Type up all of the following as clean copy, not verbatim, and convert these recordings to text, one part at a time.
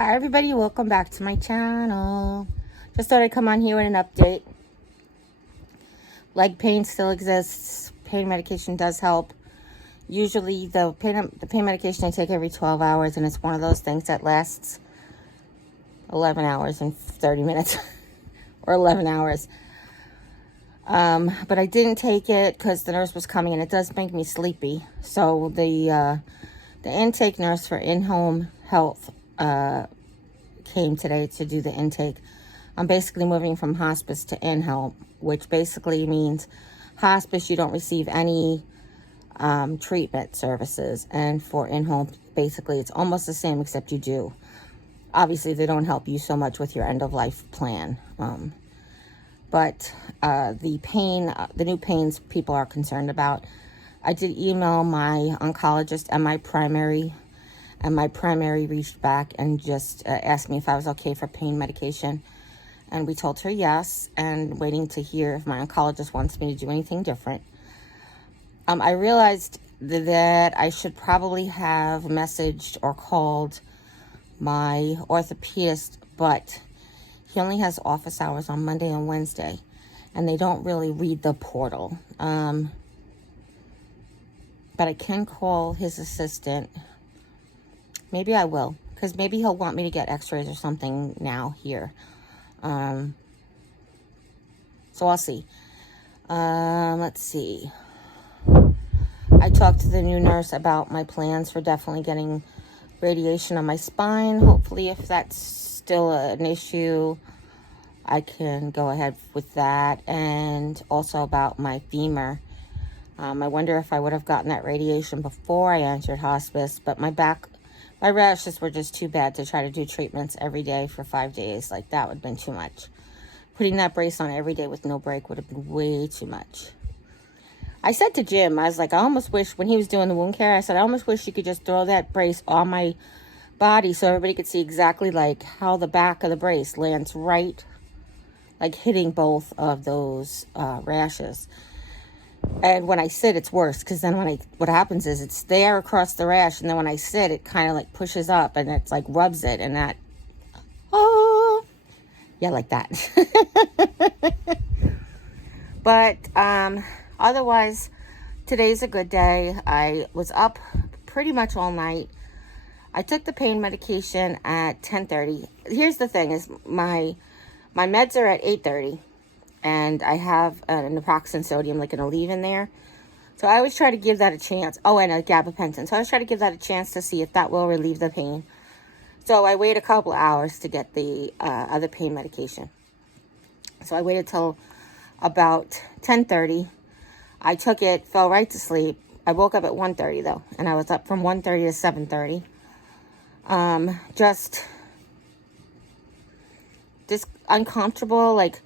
Hi everybody, welcome back to my channel. Just thought I'd come on here with an update. Leg pain still exists. Pain medication does help. Usually the pain medication I take every 12 hours, and it's one of those things that lasts 11 hours and 30 minutes or 11 hours. But I didn't take it because the nurse was coming, and it does make me sleepy. So the intake nurse for in-home health came today to do the intake. I'm basically moving from hospice to in-home, which basically means hospice, you don't receive any treatment services, and for in-home, basically it's almost the same, except you do. Obviously, they don't help you so much with your end-of-life plan. But the new pains people are concerned about. I did email my oncologist and my primary reached back and just asked me if I was okay for pain medication. And we told her yes, and waiting to hear if my oncologist wants me to do anything different. I realized that I should probably have messaged or called my orthopedist, but he only has office hours on Monday and Wednesday, and they don't really read the portal. But I can call his assistant. Maybe I will, because maybe he'll want me to get x-rays or something now here. So I'll see. Let's see. I talked to the new nurse about my plans for definitely getting radiation on my spine. Hopefully, if that's still an issue, I can go ahead with that. And also about my femur. I wonder if I would have gotten that radiation before I entered hospice, but my rashes were just too bad to try to do treatments every day for 5 days. Like, that would have been too much. Putting that brace on every day with no break would have been way too much. I said to Jim, I was like, I almost wish, when he was doing the wound care, I said, I almost wish you could just throw that brace on my body so everybody could see exactly like how the back of the brace lands right, like hitting both of those rashes. And when I sit, it's worse, because then what happens is it's there across the rash, and then when I sit, it kind of like pushes up, and it's like rubs it, and that, oh, yeah, like that. But otherwise, today's a good day. I was up pretty much all night. I took the pain medication at 10:30. Here's the thing: is my meds are at 8:30. And I have an naproxen sodium, like an Aleve in there. So I always try to give that a chance. Oh, and a gabapentin. So I always try to give that a chance to see if that will relieve the pain. So I wait a couple hours to get the other pain medication. So I waited till about 10:30. I took it, fell right to sleep. I woke up at 1:30 though. And I was up from 1:30 to 7:30. Just uncomfortable, like...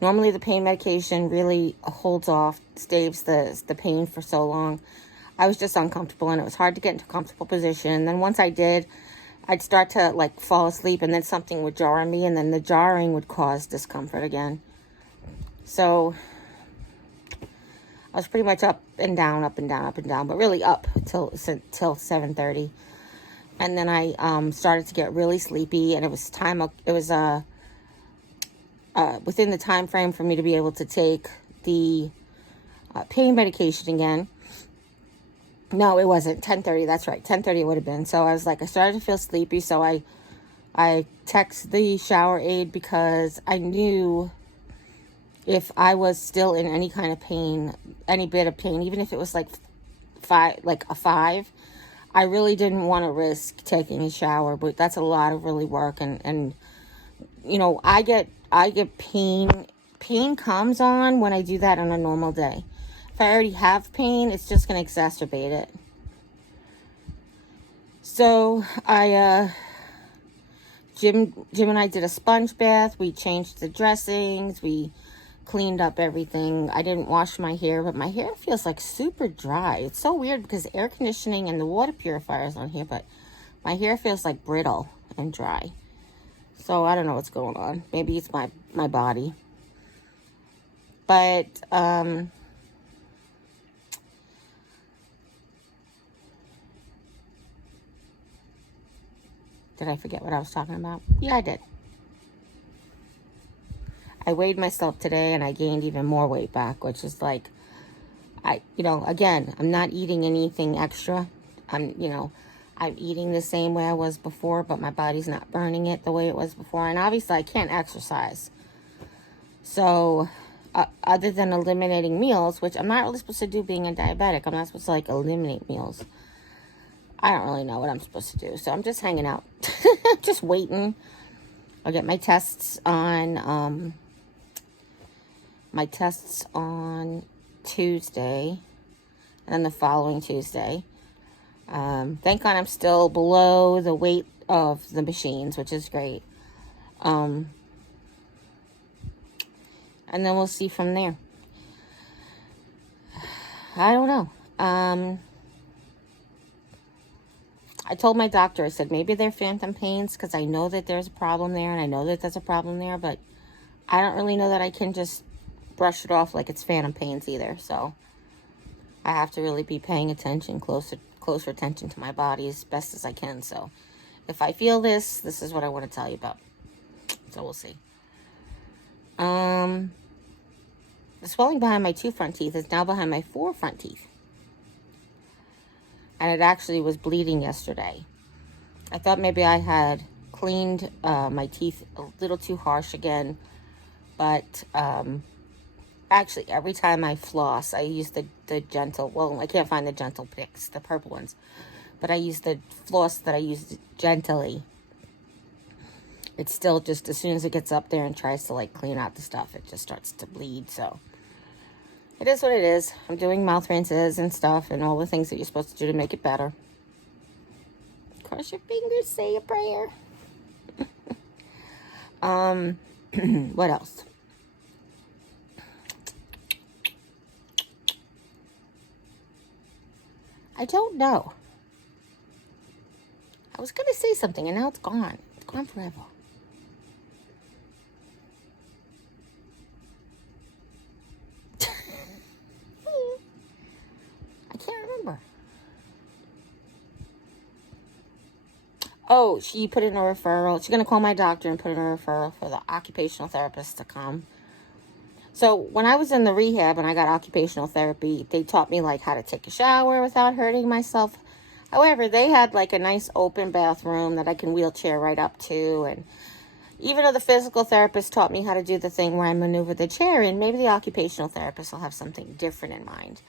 Normally the pain medication really holds off, staves the pain for so long. I was just uncomfortable, and it was hard to get into a comfortable position. And then once I did, I'd start to like fall asleep, and then something would jar on me, and then the jarring would cause discomfort again. So I was pretty much up and down, but really up till 7:30. And then I started to get really sleepy, and it was within the time frame for me to be able to take the pain medication again. No, it wasn't 10:30. That's right, 10:30 it would have been. So I was like, I started to feel sleepy. So I texted the shower aide, because I knew if I was still in any kind of pain, any bit of pain, even if it was like a 5, I really didn't want to risk taking a shower. But that's a lot of really work, and you know, I get pain. Pain comes on when I do that on a normal day. If I already have pain, it's just going to exacerbate it. So Jim and I did a sponge bath. We changed the dressings. We cleaned up everything. I didn't wash my hair, but my hair feels like super dry. It's so weird because air conditioning and the water purifier is on here, but my hair feels like brittle and dry. So I don't know what's going on. Maybe it's my body. But Did I forget what I was talking about? Yeah, I did. I weighed myself today and I gained even more weight back, which is like, again, I'm not eating anything extra. I'm eating the same way I was before, but my body's not burning it the way it was before. And obviously I can't exercise. So, other than eliminating meals, which I'm not really supposed to do being a diabetic, I'm not supposed to like eliminate meals. I don't really know what I'm supposed to do. So I'm just hanging out, just waiting. I'll get my tests on Tuesday, and then the following Tuesday. Thank God I'm still below the weight of the machines, which is great. And then we'll see from there. I don't know. I told my doctor, I said, maybe they're phantom pains, because I know that there's a problem there, and I know that there's a problem there, but I don't really know that I can just brush it off like it's phantom pains either. So I have to really be paying attention, closer attention to my body as best as I can. So if I feel this is what I want to tell you about. So we'll see. The swelling behind my 2 front teeth is now behind my 4 front teeth. And it actually was bleeding yesterday. I thought maybe I had cleaned my teeth a little too harsh again. But actually, every time I floss, I use the gentle, well, I can't find the gentle picks, the purple ones. But I use the floss that I use gently. It's still just, as soon as it gets up there and tries to like clean out the stuff, it just starts to bleed. So it is what it is. I'm doing mouth rinses and stuff and all the things that you're supposed to do to make it better. Cross your fingers, say a prayer. What else? I don't know. I was going to say something and now it's gone. It's gone forever. I can't remember. Oh, she put in a referral. She's going to call my doctor and put in a referral for the occupational therapist to come. So when I was in the rehab and I got occupational therapy, they taught me like how to take a shower without hurting myself. However, they had like a nice open bathroom that I can wheelchair right up to. And even though the physical therapist taught me how to do the thing where I maneuver the chair in, maybe the occupational therapist will have something different in mind.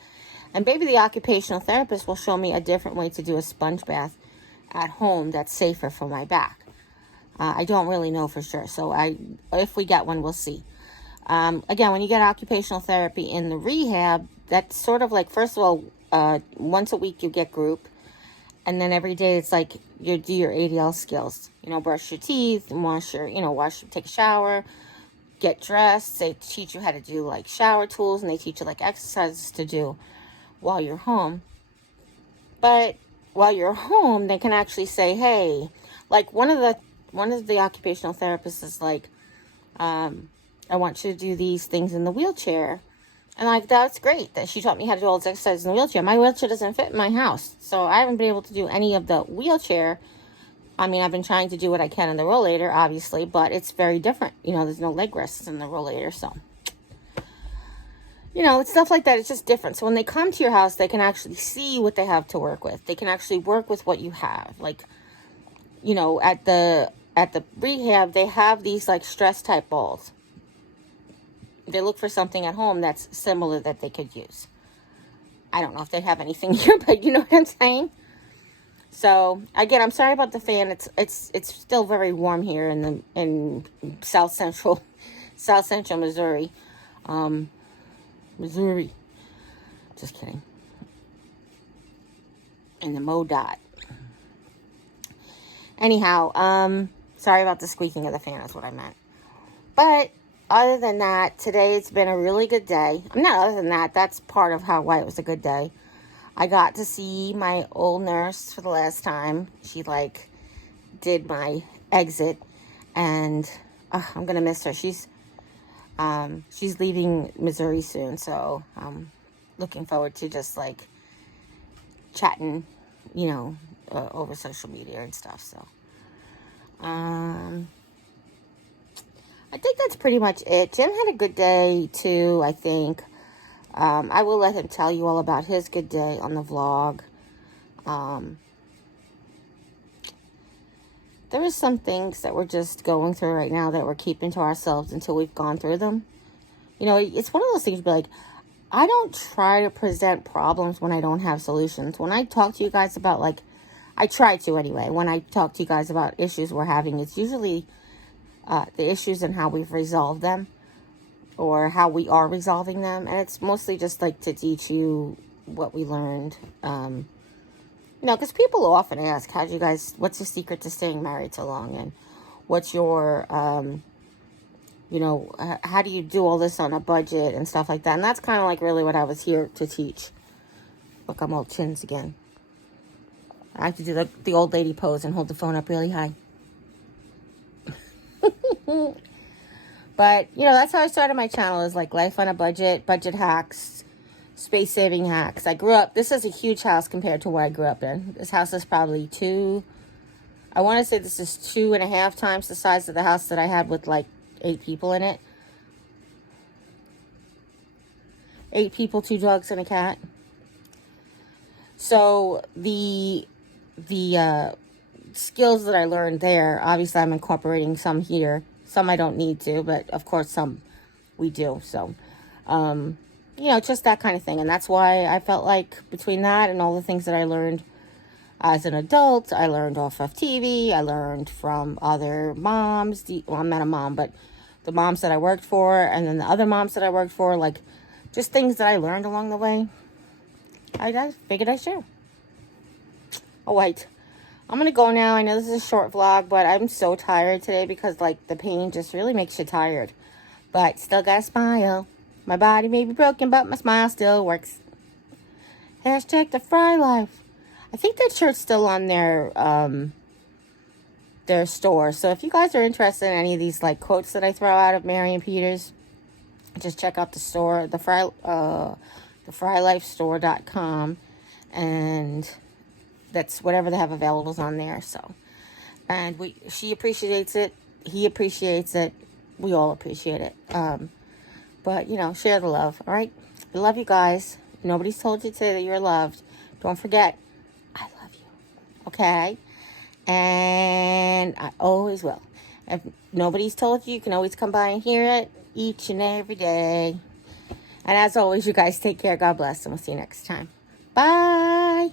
And maybe the occupational therapist will show me a different way to do a sponge bath at home that's safer for my back. I don't really know for sure. So if we get one, we'll see. Again, when you get occupational therapy in the rehab, that's sort of like, first of all, once a week you get group. And then every day it's like you do your ADL skills. Brush your teeth, take a shower, get dressed. They teach you how to do like shower tools, and they teach you like exercises to do while you're home. But while you're home, they can actually say, hey, like one of the occupational therapists is like, I want you to do these things in the wheelchair. And like, that's great that she taught me how to do all these exercises in the wheelchair. My wheelchair doesn't fit in my house, so I haven't been able to do any of the wheelchair. I mean, I've been trying to do what I can in the rollator, obviously, but it's very different. There's no leg rests in the rollator, so. It's stuff like that. It's just different. So when they come to your house, they can actually see what they have to work with. They can actually work with what you have. Like, at the rehab, they have these like stress type balls. They look for something at home that's similar that they could use. I don't know if they have anything here, but you know what I'm saying? So again, I'm sorry about the fan. It's still very warm here in South Central Missouri. Missouri. Just kidding. In the MoDOT. Anyhow, sorry about the squeaking of the fan, is what I meant. But other than that, today it's been a really good day. Not other than that, that's part of why it was a good day. I got to see my old nurse for the last time. She did my exit, and I'm gonna miss her. She's leaving Missouri soon, so I'm looking forward to just chatting, over social media and stuff. So I think that's pretty much it. Jim had a good day too, I think. I will let him tell you all about his good day on the vlog. There is some things that we're just going through right now that we're keeping to ourselves until we've gone through them. You know, it's one of those things to be like, I don't try to present problems when I don't have solutions. When I talk to you guys about, like, I try to anyway, when I talk to you guys about issues we're having, it's usually the issues and how we've resolved them or how we are resolving them. And it's mostly just like to teach you what we learned. You know, because people often ask, how do you guys, what's the secret to staying married so long? And what's your, you know, how do you do all this on a budget and stuff like that? And that's kind of like really what I was here to teach. Look, I'm all chins again. I have to do the old lady pose and hold the phone up really high. But, you know, that's how I started my channel, is like life on a budget, budget hacks, space saving hacks. I grew up, this is a huge house compared to where I grew up in. This house is probably I want to say this is 2.5 times the size of the house that I had with like 8 people in it. 8 people, 2 dogs, and a cat. So the skills that I learned there, obviously I'm incorporating some here. Some I don't need to, but of course some we do. So, you know, just that kind of thing. And that's why I felt like between that and all the things that I learned as an adult, I learned off of TV, I learned from other moms. Well, I'm not a mom, but the moms that I worked for, and then the other moms that I worked for, like just things that I learned along the way. I figured I'd share. Oh, wait. I'm going to go now. I know this is a short vlog, but I'm so tired today because, like, the pain just really makes you tired. But still got to smile. My body may be broken, but my smile still works. Hashtag the Fry Life. I think that shirt's still on their store. So if you guys are interested in any of these, like, quotes that I throw out of Marion Peters, just check out the store, the FryLifeStore.com. And that's whatever they have available on there. So, and she appreciates it, he appreciates it, we all appreciate it. But you know, share the love. All right, I love you guys. If nobody's told you today that you're loved, don't forget, I love you. Okay, and I always will. If nobody's told you, you can always come by and hear it each and every day. And as always, you guys take care. God bless, and we'll see you next time. Bye.